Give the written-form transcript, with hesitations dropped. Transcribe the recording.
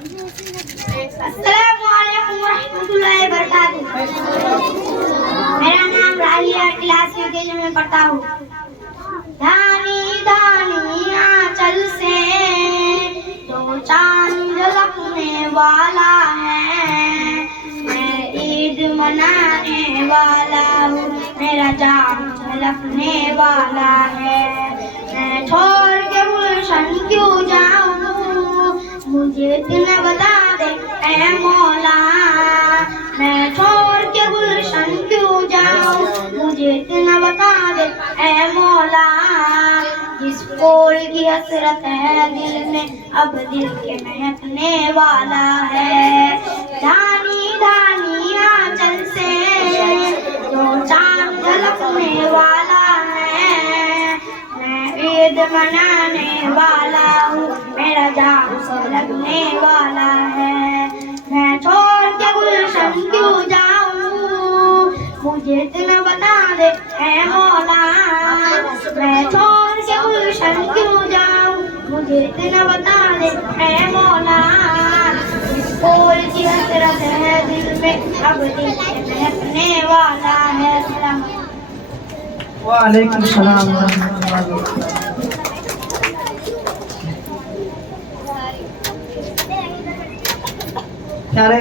अस्सलामुअलैकुम वरहमतुल्लाहि वबरकातुहू। मेरा नाम राहिया क्लास यूकेजी में पढ़ता हूँ। धानी धानी आंचल से दो चांद झलकने वाला है। मैं ईद मनाने वाला हूँ, मेरा चांद झलकने वाला है। मैं छोड़ के गुलशन क्यों जाऊँ, मुझे इतना बता दे ऐ मौला। मैं छोड़ के गुलशन क्यों जाऊँ, मुझे इतना बता दे ऐ मौला। जिस फूल की हसरत है दिल में, अब दिल के महकने वाला है। धानी धानी आंचल से दो चांद झलकने वाला है। मैं ईद मनाने वाला हूँ, मेरा जाम से लगने वाला है। मैं छोड़ के गुलशन क्यों जाऊँ, मुझे इतना बता दे ऐ मौला। मैं छोड़ के गुलशन क्यों जाऊँ, मुझे इतना बता दे ऐ मौला। इस फूल की हसरत है दिल में, अब दिल में महकने वाला है। सलाम। वालेकुम सलाम व रहमतुल्लाहि व बरकातुहू। क्या रे